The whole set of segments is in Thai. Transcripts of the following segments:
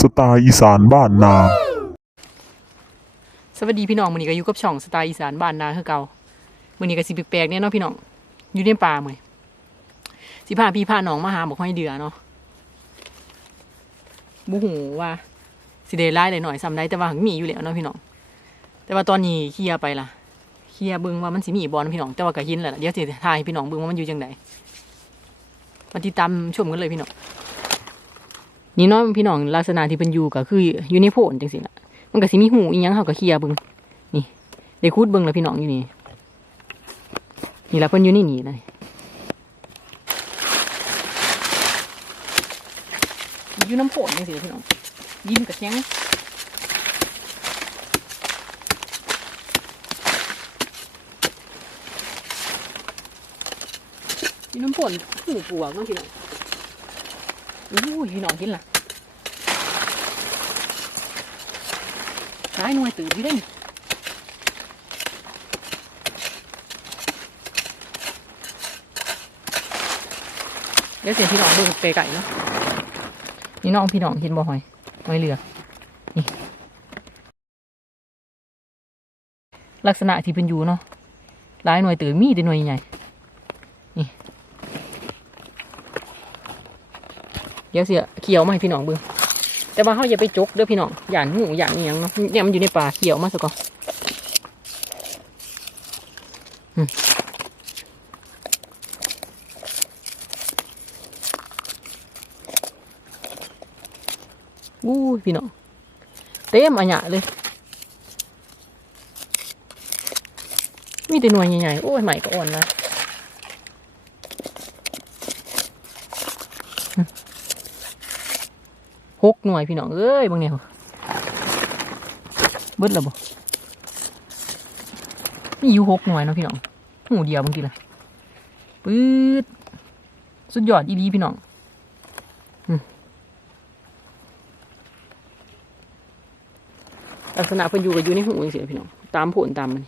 สไตล์อีสานบ้านนา สวัสดีพี่น้องมื้อนี้ก็อยู่กับช่องสไตล์อีสานบ้านนาคือเก่ามื้อนี้ก็สิแปลกๆเนี่ยเนาะพี่น้องอยู่ในป่ามื้อนี้สิพาพี่พาน้องมาหาบอกให้เดือเนาะบ่ฮู้ว่าสิได้หลายได้น้อยซ้ำใดแต่ว่ามีอยู่แล้วเนาะพี่น้องแต่ว่าตอนนี้เคลียไปล่ะเคลียเบิ่งว่ามันสิมีบ่เนาะพี่น้องแต่ว่าก็เห็นแล้วล่ะเดี๋ยวสิถ่ายให้พี่น้องเบิ่งว่ามันอยู่จังไดมาติดตามชมกันเลยพี่น้อง นี่เนาะพี่น้องลักษณะที่เพิ่นอยู่ก็คืออยู่ในโพนจังซี่ล่ะมันก็สิมีหูอีหยังเขาก็เคลียเบิ่งนี่ได้คูดเบิ่งแล้วพี่น้องอยู่นี่นี่ละเพิ่นอยู่นี่นี่เลยอยู่น้ำโพนจังซี่พี่น้องดินกับแข็งอยู่น้ำโพนหูปวกเนาะพี่น้องอู้ยพี่น้องเห็นล่ะ หลายหน่วยตื่นอยู่ได้นี่เดี๋ยวเสียงพี่น้องเบิ่งไปไก่เนาะนี่น้องพี่น้องเห็นบ่หอยหอยเรือนี่ลักษณะที่เป็นอยู่เนาะหลายหน่วยตื่นมีแต่หน่วยใหญ่นี่เดี๋ยวเสียเขียวมาให้พี่น้องเบิ่ง แต่ว่าเขาอย่าไปจกเด้อพี่น้องอย่างหูอย่างนี้ยังเนาะเนี่ยมันอยู่ในป่าเขียวมาสักก่อนอืมอู้พี่น้องเต็มอันยะเลยมีแต่หน่วยใหญ่ๆโอ้ยใหม่ก็อ่อนนะอืม หกหน่วยพี่น้องเอ้ยบางเนี่ยเบิดแล้วบ่มีอยู่หกหน่วยเนาะพี่น้องหูเดียวบางทีละปื๊ดสุดยอดอีดีพี่น้องอืมลักษณะเพิ่นอยู่กับอยู่ในหูจังซี่พี่น้องตามผลตามมัน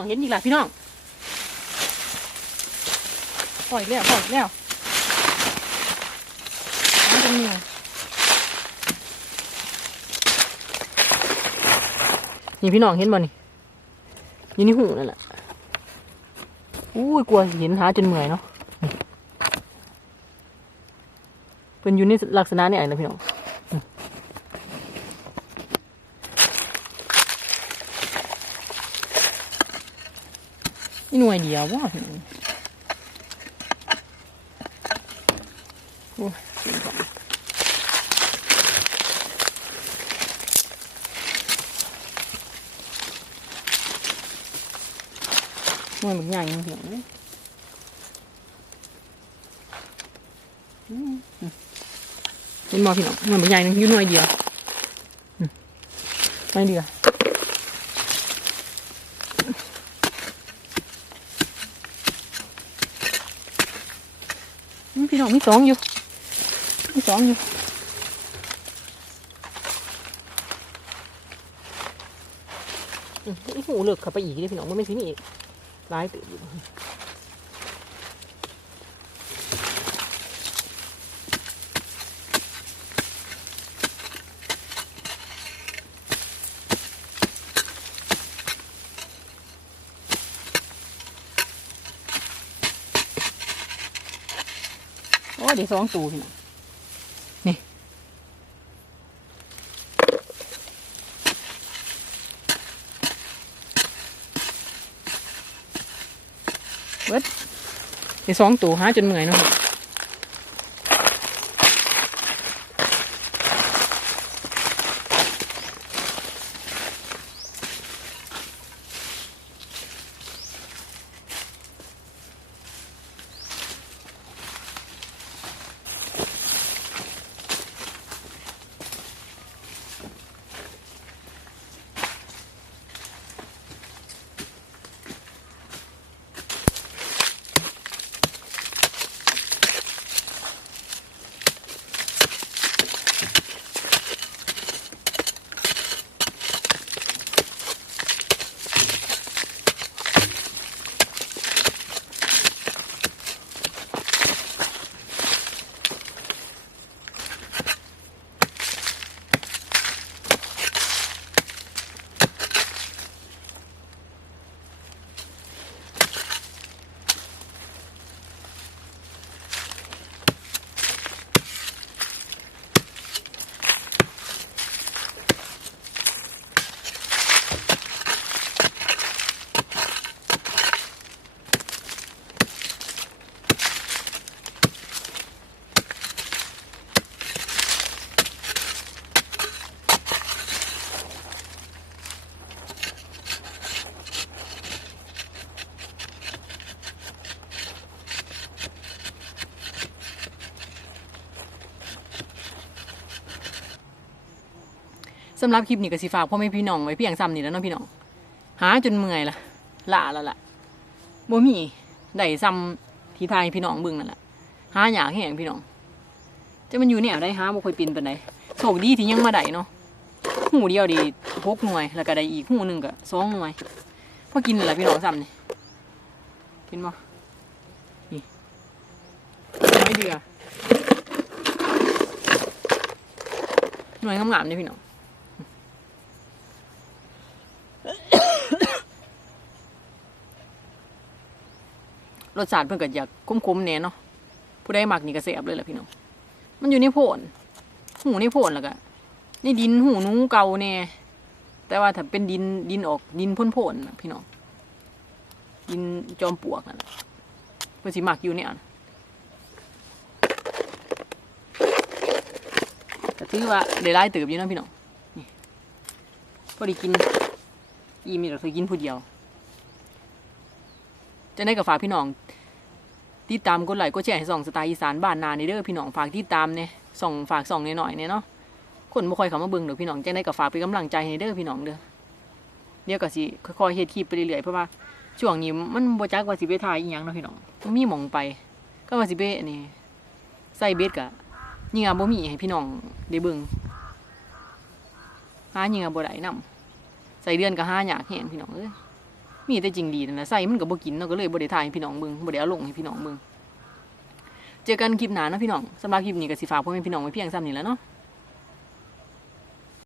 องเห็นอีกแล้วพี่น้องปล่อยแล้วปล่อยแล้วน้ำตรงนี้นี่พี่น้องเห็นบ่นี่อยู่ในหูนั่นแหละอุ้ยกลัวสิเห็นหาจนเหมื่อยเนาะเป็นอยู่ในลักษณะนี่ไอ้นะพี่น้อง นี่หน่วยเดียวว่าโอ้ยเสียงของหน่วยมันใหญ่จริงๆเลยอืมอืมเห็นมอพี่น้องหน่วยมันใหญ่นึงอยู่หน่วยเดียวอืมหน่วยเดียว อืมพี่ น้องมีสองอยู่มีสองอยู่หูเลือกขับไปอีกเลยพี่น้องมันไม่สิมีอีกร้ายตื่นอยู่ โอ้เดี๋ยวสองตัวพี่น้องนี่เบิดเดี๋ยวสองตัวหาจนเหนื่อยเนาะ สำหรับคลิปนี้ก็สิฝากพ่อแม่พี่น้องไว้เพียงซ้ำนี่แล้วเนาะพี่น้องหาจนเมื่อยละล่าแล้วละบ่มีได้ซ้ำที่ทายพี่น้องเบิ่งนั่นแหละหาอยากแห้งพี่น้องจะมันอยู่เนี่ยได้หาบ่ค่อยป็นปานใดโชคดีที่ยังมาได้เนาะหูเดียวดีหกหน่วยแล้วก็ได้อีกหูหนึ่งก็สองหน่วยพอกินแล้วล่ะพี่น้องซ้ำนี่กินบ่นี่ไม่เดือหน่วยงามๆนี่พี่น้อง รสชาติเพิ่นก็อยากคุ้มๆแน่เนาะผู้ใดมักนี่ก็แซ่บเลยล่ะพี่น้องมันอยู่ในโพนหูในโพนแล้วก็ในดินหูหนูเก่าแน่แต่ว่าถ้าเป็นดินดินออกดินพ่นๆน่ะพี่น้องดินจอมปลวกนั่นน่ะเพิ่นสิมักอยู่เนี่ยน่ถือว่าได้หลายติบอยู่นะพี่น้องนี่พอดีกินอีมีแต่เคยกินผู้เดียว จะได้กับฝากพี่น้องติดตามกดไลค์กดแชร์ให้ส่องสไตล์อีสานบ้านนาในเด้อพี่น้องฝากติดตามเนี่ยส่องฝากส่องหน่อยๆเนี่ยเนาะคนบ่ค่อยเข้ามาเบิ่งดอกพี่น้องจะได้กับฝากเป็นกำลังใจให้เด้อพี่น้องเด้อเดี๋ยวก็สิค่อยๆเฮ็ดคลิปไปเรื่อยๆเพราะว่าช่วงนี้มันบ่จักว่าสิไปถ่ายอีหยังเนาะพี่น้องมันมีหม่องไป ก็ว่าสิไปนนี้ใส่เบ็ดก็เหงื่อบ่มีให้พี่น้องได้เบิ่งหาเหงื่อบ่ได้นํใส่เดือนก็หายากแฮงพี่น้องเอ้ย มีแต่จริงดีนั่นแหละใส่มันก็บ่กินเนาะก็เลยบ่ได้ถ่ายให้พี่น้องเบิ่งบ่ได้เอาลงให้พี่น้องเบิ่งเจอกันคลิปหน้าเนาะพี่น้องสำหรับคลิปนี้ก็สิฝากพ่อแม่พี่น้องไว้เพียงซ้ำนี้แหล้วเนาะ